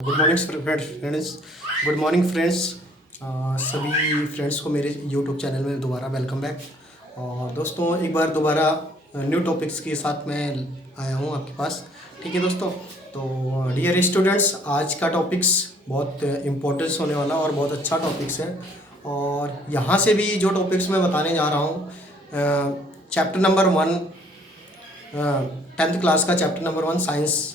Good morning friends. Good morning friends. सभी friends को मेरे यूट्यूब चैनल में दोबारा वेलकम बैक। और दोस्तों एक बार दोबारा न्यू टॉपिक्स के साथ मैं आया हूँ आपके पास। ठीक है दोस्तों, तो डियर स्टूडेंट्स, आज का टॉपिक्स बहुत इम्पोर्टेंस होने वाला और बहुत अच्छा टॉपिक्स है। और यहाँ से भी जो टॉपिक्स मैं बताने जा रहा हूँ, चैप्टर नंबर 1, 10th क्लास का चैप्टर नंबर 1 साइंस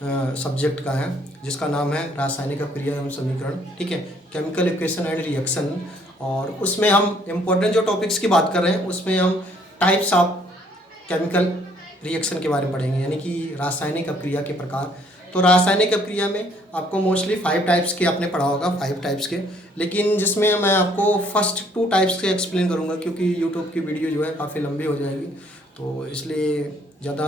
सब्जेक्ट का है, जिसका नाम है रासायनिक अपक्रिया एवं समीकरण। ठीक है, केमिकल इक्वेशन एंड रिएक्शन। और उसमें हम इम्पोर्टेंट जो टॉपिक्स की बात कर रहे हैं उसमें हम टाइप्स ऑफ केमिकल रिएक्शन के बारे में पढ़ेंगे, यानी कि रासायनिक अपक्रिया के प्रकार। तो रासायनिक अपक्रिया में आपको मोस्टली 5 टाइप्स के आपने पढ़ा होगा, 5 टाइप्स के, लेकिन जिसमें मैं आपको फर्स्ट 2 टाइप्स के एक्सप्लेन करूँगा, क्योंकि यूट्यूब की वीडियो जो है काफ़ी लंबी हो जाएगी, तो इसलिए ज़्यादा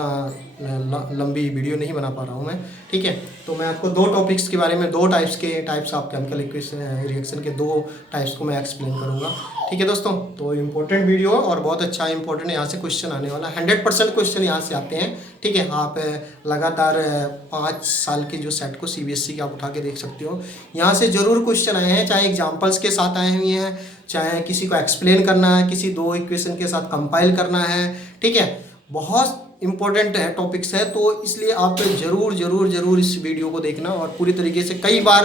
लंबी वीडियो नहीं बना पा रहा हूँ मैं। ठीक है, तो मैं आपको 2 टॉपिक्स के बारे में, 2 types of chemical equation reaction के 2 टाइप्स को मैं एक्सप्लेन करूँगा। ठीक है दोस्तों, तो इम्पोर्टेंट वीडियो और बहुत अच्छा इम्पोर्टेंट यहाँ से क्वेश्चन आने वाला, 100% क्वेश्चन यहाँ से आते हैं। ठीक है, आप लगातार 5 साल के जो सेट को CBSE के आप उठा के देख सकते हो, यहाँ से ज़रूर क्वेश्चन आए हैं, चाहे एग्जाम्पल्स के साथ आए हुए हैं, चाहे किसी को एक्सप्लेन करना है, किसी 2 इक्वेशन के साथ कंपाइल करना है। ठीक है, बहुत इम्पोर्टेंट है, टॉपिक्स है, तो इसलिए आप ज़रूर इस वीडियो को देखना और पूरी तरीके से कई बार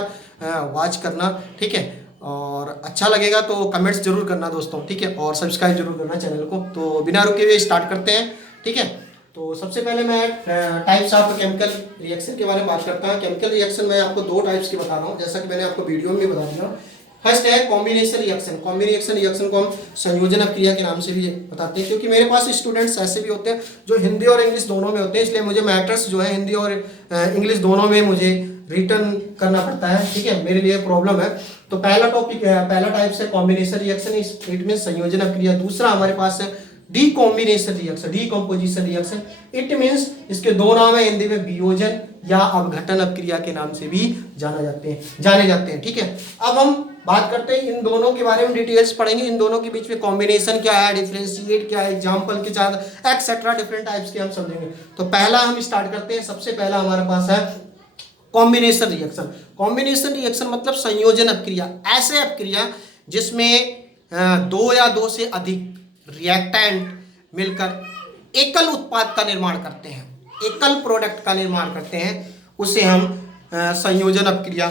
वॉच करना। ठीक है, और अच्छा लगेगा तो कमेंट्स जरूर करना दोस्तों। ठीक है, और सब्सक्राइब जरूर करना चैनल को। तो बिना रुके हुए स्टार्ट करते हैं। ठीक है, तो सबसे पहले मैं टाइप्स ऑफ केमिकल रिएक्शन के बारे में बात करता हूँ। केमिकल रिएक्शन मैं आपको 2 टाइप्स की बता रहा हूँ, जैसा कि मैंने आपको वीडियो में बता दिया। फर्स्ट है कॉम्बिनेशन रिएक्शन। कॉम्बिनेशन रिएक्शन को हम संयोजन अपक्रिया के नाम से भी बताते हैं, क्योंकि मेरे पास स्टूडेंट्स ऐसे भी होते हैं जो हिंदी और इंग्लिश दोनों में होते हैं, इसलिए मुझे मैटर्स जो है हिंदी और इंग्लिश दोनों में मुझे रिटर्न करना पड़ता है। ठीक है, मेरे लिए प्रॉब्लम है। तो पहला टाइप है कॉम्बिनेशन रिएक्शन, इट मीन संयोजन अपक्रिया। दूसरा हमारे पास है decombination reaction, decomposition reaction. It means इसके 2 नाम है हिंदी में, वियोजन या अपघटन अपक्रिया के नाम से भी जाने जाते हैं। ठीक है, अब हम बात करते हैं इन दोनों के बारे में, डिटेल्स पढ़ेंगे। इन दोनों के बीच में कॉम्बिनेशन क्या है, डिफरेंशिएट क्या है, एग्जांपल के साथ एक्सेट्रा डिफरेंट टाइप्स के हम समझेंगे। तो पहला हम स्टार्ट करते हैं। सबसे पहला हमारे पास है कॉम्बिनेशन रिएक्शन। कॉम्बिनेशन रिएक्शन मतलब संयोजन अपक्रिया, ऐसे अपक्रिया जिसमें 2 या 2 से अधिक रिएक्टेंट मिलकर एकल उत्पाद का निर्माण करते हैं, एकल प्रोडक्ट का निर्माण करते हैं, उसे हम संयोजन अपक्रिया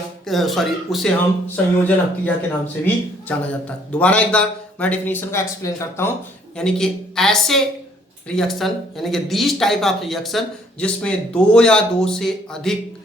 के नाम से भी जाना जाता है। दोबारा एक बार मैं डेफिनेशन का एक्सप्लेन करता हूँ, यानी कि ऐसे रिएक्शन, यानी कि दीज टाइप ऑफ रिएक्शन जिसमें 2 या 2 से अधिक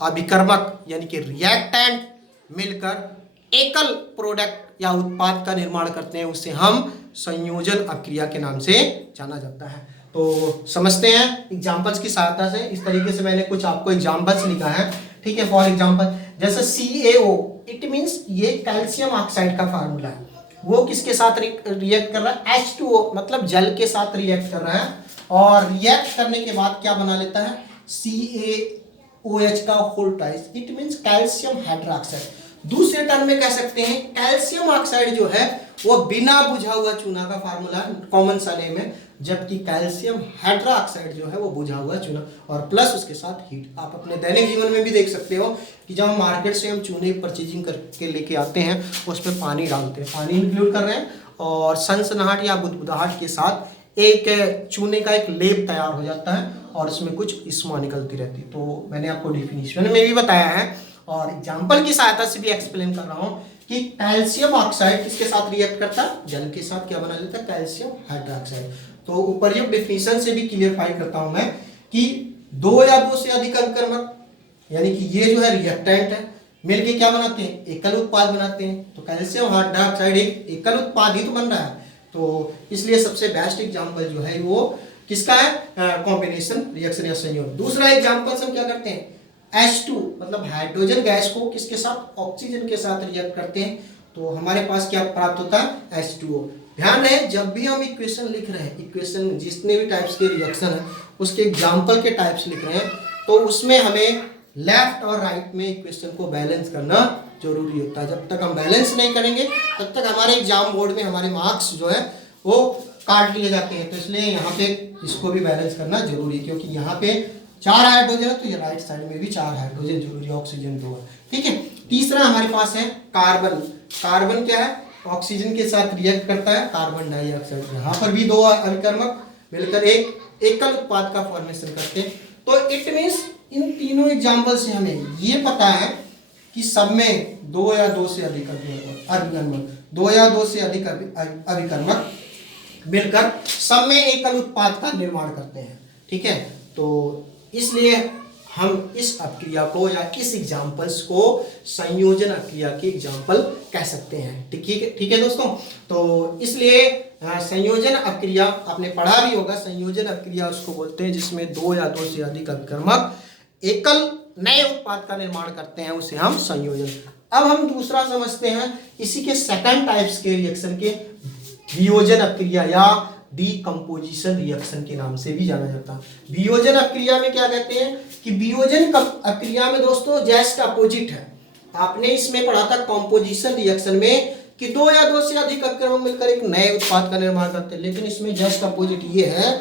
अभिकर्मक यानी कि रिएक्टेंट मिलकर एकल प्रोडक्ट या उत्पाद का निर्माण करते हैं, उसे हम संयोजन अपक्रिया के नाम से जाना जाता है। तो समझते हैं एग्जांपल्स की सहायता से। इस तरीके से मैंने कुछ आपको एग्जांपल्स लिखा है। ठीक है, फॉर एग्जांपल जैसे CaO, इट मींस ये कैल्शियम ऑक्साइड का फार्मूला है। वो किसके साथ रिएक्ट कर रहा है? H2O, मतलब जल के साथ रिएक्ट कर रहा है, और रिएक्ट करने के बाद क्या बना लेता है? CaOH का whole twice, it means calcium hydroxide. दूसरे टर्म में कह सकते हैं कैल्शियम ऑक्साइड जो है वो बिना बुझा हुआ चूना का फार्मूला कॉमन सा नेम है, जबकि कैल्शियम हाइड्रोक्साइड जो है वो बुझा हुआ चूना और प्लस उसके साथ हीट। आप अपने दैनिक जीवन में भी देख सकते हो कि जब हम मार्केट से हम चूने परचेजिंग करके लेके आते हैं, उसमें पानी डालते हैं, पानी इंक्लूड कर रहे हैं, और सनसनाहट या बुदबुदाहट के साथ एक चूने का एक लेप तैयार हो जाता है और उसमें कुछ इस्मा निकलती रहती है। तो मैंने आपको डिफिनीशन में भी बताया है और एग्जाम्पल की सहायता से भी एक्सप्लेन कर रहा हूँ कि कैल्शियम ऑक्साइड किसके साथ रिएक्ट करता है? जल के साथ क्या बना लेता है? Calcium hydroxide. तो उपर्युक्त डिफिनीशन से भी क्लियरफाई करता हूं मैं कि 2 या 2 से अधिक अभिकर्मक, यानी कि ये जो है रिएक्टेंट है, मिलके क्या बनाते हैं? एकल उत्पाद बनाते हैं। तो कैल्शियम हाइड्रोक्साइड एक एकल उत्पाद ही तो बन रहा है। तो इसलिए सबसे बेस्ट एग्जांपल जो है वो किसका है? कॉम्बिनेशन रिएक्शन या संयोग। दूसरा एग्जांपल हम क्या करते हैं? H2 मतलब हाइड्रोजन गैस को किसके साथ? ऑक्सीजन के साथ रिएक्ट करते हैं, तो हमारे पास क्या प्राप्त होता है? H2O। ध्यान रहे, जब भी हम इक्वेशन लिख रहे हैं, इक्वेशन जितने भी टाइप्स के रिएक्शन है उसके एग्जांपल के टाइप्स लिख रहे हैं, तो उसमें हमें लेफ्ट और राइट में इक्वेशन को बैलेंस करना जरूरी होता है। जब तक हम बैलेंस नहीं करेंगे तब तक हमारे एग्जाम बोर्ड में हमारे मार्क्स जो है वो काट लिए जाते हैं। तो इसलिए यहाँ पे इसको भी बैलेंस करना जरूरी है, क्योंकि यहाँ पे 4 हाइड्रोजन है तो ये राइट साइड में भी 4 हाइड्रोजन जरूरी है ऑक्सीजन के ऊपर। ठीक है, तीसरा हमारे पास है कार्बन। कार्बन क्या है, ऑक्सीजन के साथ रिएक्ट करता है, कार्बन डाइऑक्साइड। यहाँ पर भी 2 अभिकर्मक मिलकर एक एकल उत्पाद का फॉर्मेशन करते हैं। तो इट मीन्स इन तीनों एग्जाम्पल से हमें ये पता है कि सब में 2 या 2 से अधिक अभिकर्मक 2 या 2 से अधिक अभिकर्मक मिलकर सब में एकल उत्पाद का निर्माण करते हैं। ठीक है, तो इसलिए हम इस अपक्रिया को या इस एग्जाम्पल्स को संयोजन अपक्रिया की एग्जाम्पल कह सकते हैं। ठीक है दोस्तों, तो इसलिए संयोजन अपक्रिया आपने पढ़ा भी होगा। संयोजन अपक्रिया उसको बोलते हैं जिसमें 2 या 2 से अधिक अभिकर्मक एकल नए उत्पाद का निर्माण करते हैं, उसे हम संयोजन। अब हम दूसरा समझते हैं, इसी के सेकंड टाइप्स के रिएक्शन के वियोजन अपक्रिया या डीकंपोजिशन रिएक्शन के नाम से भी जाना जाता है। वियोजन अपक्रिया में क्या कहते हैं कि वियोजन अपक्रिया में दोस्तों जस्ट अपोजिट है। आपने इसमें पढ़ा था कंपोजिशन रिएक्शन में कि 2 या 2 से अधिक अभिकर्मक मिलकर एक नए उत्पाद का निर्माण करते हैं, लेकिन इसमें जस्ट अपोजिट ये है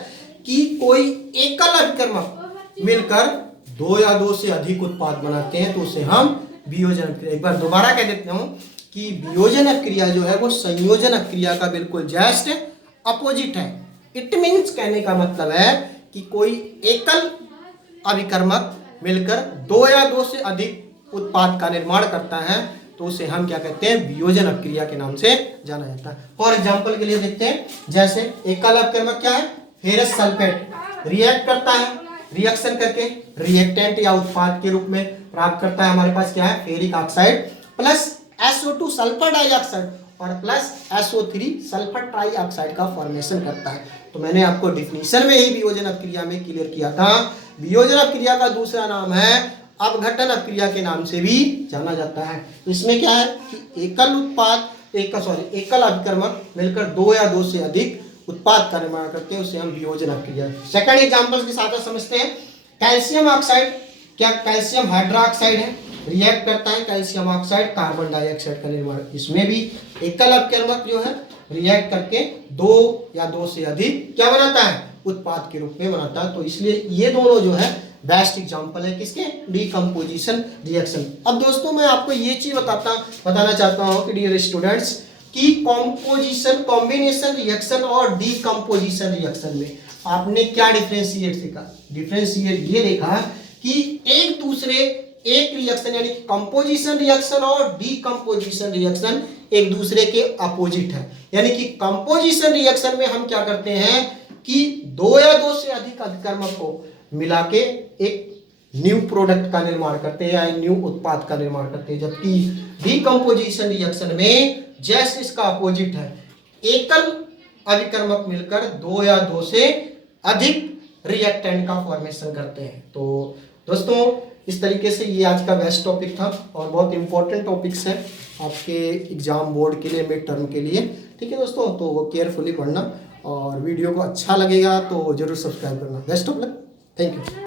कि कोई एकल अभिकर्मक मिलकर 2 या 2 से अधिक उत्पाद बनाते हैं, तो उसे हम वियोजन अपक्रिया। एक बार दोबारा कह देता हूं कि वियोजन अपक्रिया जो है वो संयोजन अपक्रिया का बिल्कुल जस्ट अपोजिट है। इट मीन्स कहने का मतलब है कि कोई एकल अभिकर्मक मिलकर 2 या 2 से अधिक उत्पाद का निर्माण करता है, तो उसे हम क्या कहते हैं, वियोजन अपक्रिया के नाम से जाना जाता है। फॉर एग्जाम्पल के लिए देखते हैं, जैसे एकल अभिकर्मक क्या है, फेरस सल्फेट रिएक्ट करता है, रिएक्शन करके रिएक्टेंट या उत्पाद के रूप में प्राप्त करता है। हमारे पास क्या है, ferric oxide plus SO2 sulphur dioxide और प्लस SO3 सल्फर ट्राइऑक्साइड का फॉर्मेशन करता है। तो मैंने आपको डिफिनीशन में ही वियोजन अपक्रिया में क्लियर किया था। वियोजन अपक्रिया का दूसरा नाम है अपघटन अपक्रिया के नाम से भी जाना जाता है। इसमें क्या है कि एकल अभिकर्मक मिलकर 2 या 2 से अधिक उत्पाद का निर्माण करते हैं, उसे हम वियोजन अपक्रिया। सेकंड एग्जांपल के साथ समझते हैं, कैल्शियम ऑक्साइड, क्या कैल्शियम हाइड्रोक्साइड है, रिएक्ट करता है कैल्शियम ऑक्साइड कार्बन डाइऑक्साइड का निर्माण। इसमें भी एकल अभिकर्मक जो है रिएक्ट करके 2 या 2 से अधिक क्या बनाता है, उत्पाद के रूप में बनाता है। तो इसलिए ये दोनों जो है बेस्ट एग्जांपल है किसके, डीकंपोजिशन रिएक्शन। अब दोस्तों मैं आपको ये चीज बताना चाहता हूँ कि डियर स्टूडेंट्स कि कॉम्पोजिशन कॉम्बिनेशन रिएक्शन और डीकंपोजिशन रिएक्शन में आपने क्या डिफरेंशिएट सीखा। डिफरेंशिएट ये देखा कि एक रिएक्शन यानी कि कंपोजिशन रिएक्शन और डीकंपोजिशन रिएक्शन एक दूसरे के अपोजिट है। यानी कि कंपोजिशन रिएक्शन में हम क्या करते हैं कि 2 या 2 से अधिक अभिकर्मक को मिला के एक न्यू प्रोडक्ट का निर्माण करते हैं या न्यू उत्पाद का निर्माण करते हैं, जबकि डीकंपोजिशन रिएक्शन में जस्ट इसका अपोजिट है, एकल अभिकर्मक मिलकर 2 या 2 से अधिक रिएक्टेंट का फॉर्मेशन करते हैं। तो दोस्तों इस तरीके से ये आज का बेस्ट टॉपिक था और बहुत इंपॉर्टेंट टॉपिक्स हैं आपके एग्जाम बोर्ड के लिए, मिड टर्म के लिए। ठीक है दोस्तों, तो वो केयरफुली पढ़ना और वीडियो को अच्छा लगेगा तो जरूर सब्सक्राइब करना। Best of luck, thank you.